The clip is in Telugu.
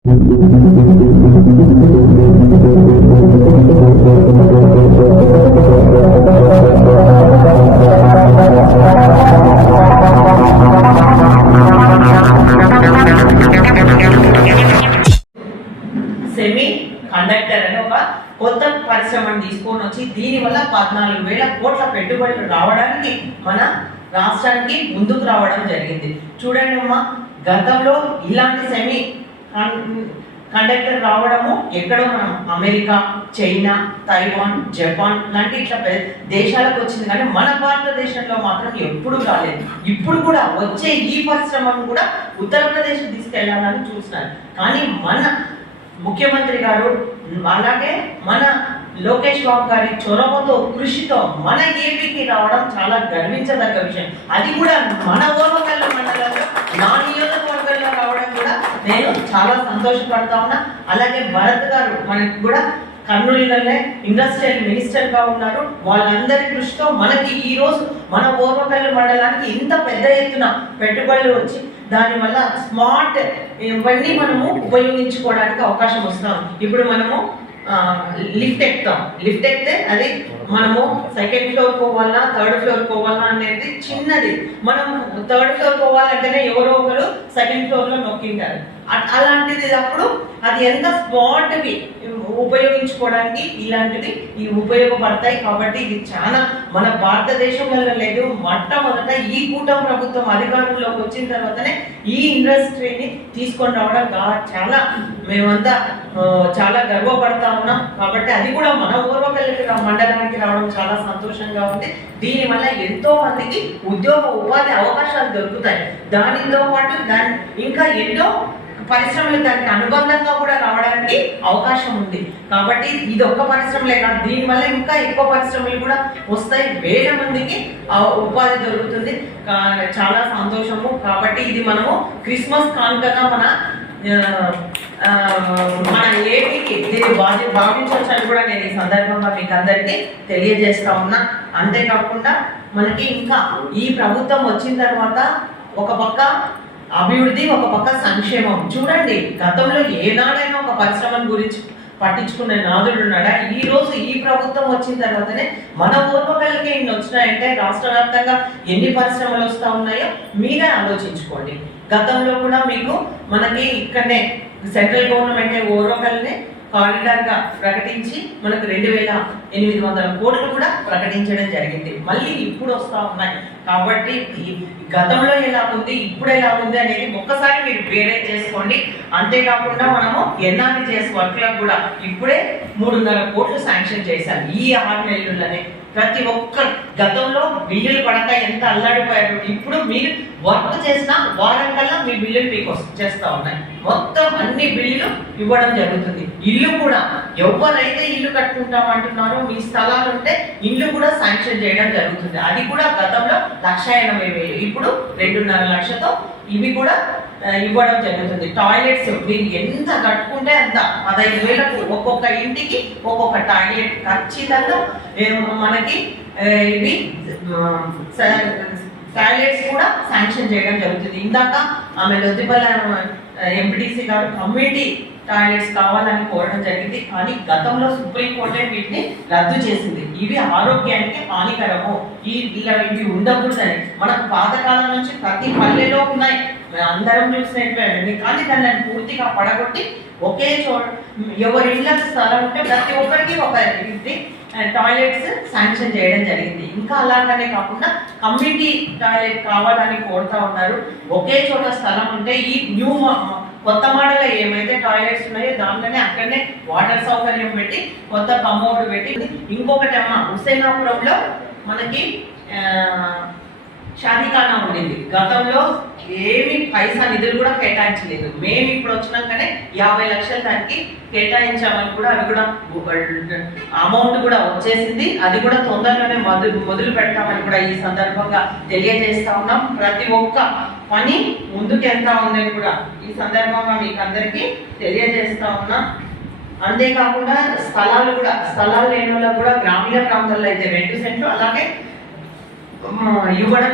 సెమీ కండక్టర్ అని ఒక కొత్త పరిశ్రమను తీసుకొని వచ్చి దీనివల్ల 14,000 కోట్ల పెట్టుబడులు రావడానికి మన రాష్ట్రానికి ముందుకు రావడం జరిగింది. చూడండి అమ్మా, గతంలో ఇలాంటి సెమీ కండక్టర్ రావడము ఎక్కడో మనం అమెరికా, చైనా, తైవాన్, జపాన్ లాంటి ఇట్లా దేశాలకు వచ్చింది, కానీ మన భారతదేశంలో మాత్రం ఎప్పుడు రాలేదు. ఇప్పుడు కూడా వచ్చే ఈ పరిశ్రమను కూడా ఉత్తరప్రదేశ్ తీసుకెళ్లాలని చూస్తున్నారు. కానీ మన ముఖ్యమంత్రి గారు అలాగే మన లోకేష్ బాబు గారి చొరవతో, కృషితో మన ఏపీకి రావడం చాలా గర్వించదగ్గ విషయం. అది కూడా మన ఓర్వకల్ల మండలంలో, నా నియోజకవర్గంలో రావడం కూడా నేను చాలా సంతోషపడతా ఉన్నా. అలాగే భరత్ గారు మనకి కూడా కర్నూలులోనే ఇండస్ట్రియల్ మినిస్టర్గా ఉన్నారు. వాళ్ళందరి కృషితో మనకి ఈ రోజు మన ఓర్వకల్లు మండలానికి ఇంత పెద్ద ఎత్తున పెట్టుబడులు వచ్చి దానివల్ల స్మార్ట్ ఇవన్నీ మనము ఉపయోగించుకోవడానికి అవకాశం వస్తాం. ఇప్పుడు మనము లిఫ్ట్ ఎక్కుతాం, లిఫ్ట్ ఎక్కితే అది మనము సెకండ్ ఫ్లోర్ పోవాలా, థర్డ్ ఫ్లోర్ పోవాలా అనేది చిన్నది. మనం థర్డ్ ఫ్లోర్ పోవాలంటేనే ఎవరో ఒకరు సెకండ్ ఫ్లోర్ లో నొక్కింటారు. అలాంటిది అప్పుడు అది ఎంత స్మార్ట్వి ఉపయోగించుకోవడానికి ఇలాంటివి ఉపయోగపడతాయి. కాబట్టి ఇది చాలా మన భారతదేశంలో లేదు. మొట్టమొదట ఈ కూటమి ప్రభుత్వం అధికారంలోకి వచ్చిన తర్వాతనే ఈ ఇండస్ట్రీని తీసుకొని రావడం చాలా మేమంతా చాలా గర్వపడతా ఉన్నాం. కాబట్టి అది కూడా మన ఓర్వకల్లికి మండలానికి రావడం చాలా సంతోషంగా ఉంది. దీనివల్ల ఎంతో మందికి ఉద్యోగ ఉపాధి అవకాశాలు దొరుకుతాయి. దానితో పాటు ఇంకా ఎన్నో పరిశ్రమలు దానికి అనుబంధంగా కూడా రావడానికి అవకాశం ఉంది. కాబట్టి ఇది ఒక్క పరిశ్రమలే కాదు, దీనివల్ల ఇంకా ఎక్కువ పరిశ్రమలు కూడా వస్తాయి. వేల మందికి ఉపాధి దొరుకుతుంది. చాలా సంతోషము. కాబట్టి ఇది మనము క్రిస్మస్ కానుకగా మన ఏపీకి దీన్ని భావించవచ్చు అని కూడా నేను ఈ సందర్భంగా మీకు అందరికీ తెలియజేస్తా ఉన్నా. అంతేకాకుండా మనకి ఇంకా ఈ ప్రభుత్వం వచ్చిన తర్వాత ఒక పక్క అభివృద్ధి, ఒక పక్క సంక్షేమం. చూడండి, గతంలో ఏనాడైనా ఒక పరిశ్రమ గురించి పట్టించుకునే నాదుడు ఉన్నాడా? ఈ రోజు ఈ ప్రభుత్వం వచ్చిన తర్వాతనే మన ఓర్వకల్లికి ఇన్ని వచ్చినాయంటే రాష్ట్ర వ్యాప్తంగా ఎన్ని పరిశ్రమలు వస్తూ ఉన్నాయో మీరే ఆలోచించుకోండి. గతంలో కూడా మీకు మనకి ఇక్కడనే సెంట్రల్ గవర్నమెంట్ ఓర్వకల్లిని కారిడార్గా ప్రకటించి మనకు 2,800 కోట్లు కూడా ప్రకటించడం జరిగింది. మళ్ళీ ఇప్పుడు వస్తూ ఉన్నాయి. కాబట్టి గతంలో ఎలా ఉంది, ఇప్పుడు ఎలా ఉంది అనేది ఒక్కసారి మీరు బేరేజ్ చేసుకోండి. అంతేకాకుండా మనము ఎన్ఆర్జీఎస్ వర్క్లకు కూడా ఇప్పుడే 300 కోట్లు శాంక్షన్ చేశారు ఈ 6 నెలల్లోనే. ప్రతి ఒక్క గతంలో బిల్లులు పడక ఎంత అల్లాడిపోయారు. ఇప్పుడు మీరు వర్క్ చేసిన వారం కల్లా మీ బిల్లులు మీకు వచ్చేస్తా ఉన్నాయి. మొత్తం అన్ని బిల్లులు ఇవ్వడం జరుగుతుంది. ఇల్లు కూడా ఎవరైతే ఇల్లు కట్టుకుంటామంటున్నారో మీ స్థలాలు ఉంటే ఇల్లు కూడా శాంక్షన్ చేయడం జరుగుతుంది. అది కూడా గతంలో 1,80,000, ఇప్పుడు 2.5 లక్షలతో ఇవి కూడా ఇవ్వడం జరుగుతుంది. టాయిలెట్స్ మీరు ఎంత కట్టుకుంటే అంత 15,000కు ఒక్కొక్క ఇంటికి ఒక్కొక్క టాయిలెట్ ఖచ్చితంగా మనకి ఇవి టాయిలెట్స్ కూడా శాంక్షన్ చేయడం జరుగుతుంది. ఇందాక ఆమె లొద్దిపల్ల ఎంపీటీసీ గారు కమ్యూనిటీ టాయిలెట్స్ కావాలని కోరడం జరిగింది. కానీ గతంలో సుప్రీంకోర్టే వీటిని రద్దు చేసింది. ఇవి ఆరోగ్యానికి హానికరము, ఇవి ఉండకూడదని. మనకు పాతకాలం నుంచి ప్రతి పల్లెలో ఉన్నాయి, అందరం చూసినట్టు. కానీ దాన్ని పూర్తిగా పడగొట్టి ఒకే చోట ఎవరి ఇళ్ళకి స్థలం ఉంటే ప్రతి ఒక్కరికి ఒక ఇంటి టాయిలెట్స్ శాంక్షన్ చేయడం జరిగింది. ఇంకా అలాగనే కాకుండా కమ్యూనిటీ టాయిలెట్ కావాలని కోరుతా ఉన్నారు. ఒకే చోట స్థలం ఉంటే ఈ కొత్త మోడల్ ఏమైతే టాయిలెట్స్ ఉన్నాయో దాంట్లోనే అక్కడనే వాటర్ సౌకర్యం పెట్టి కొత్త కమోడ్ పెట్టి. ఇంకొకటి అమ్మ, హుసేనాపురంలో మనకి షాదీఖానా ఉండింది. గతంలో ఏమి పైసా నిధులు కూడా కేటాయించలేదు. మేము ఇప్పుడు వచ్చినాకనే 50 లక్షలు దానికి కేటాయించామని కూడా అవి కూడా అమౌంట్ కూడా వచ్చేసింది. అది కూడా తొందరగానే మొదలు పెడతామని కూడా ఈ సందర్భంగా తెలియజేస్తా ఉన్నాం. ప్రతి ఒక్క పని ముందుకు వెళ్తా ఉందని కూడా ఈ సందర్భంగా మీకు అందరికీ తెలియజేస్తా ఉన్నాం. అంతేకాకుండా స్థలాలు లేని వాళ్ళకు కూడా గ్రామీణ ప్రాంతాల్లో అయితే 2 సెంట్లు అలాగే ఇవ్వడం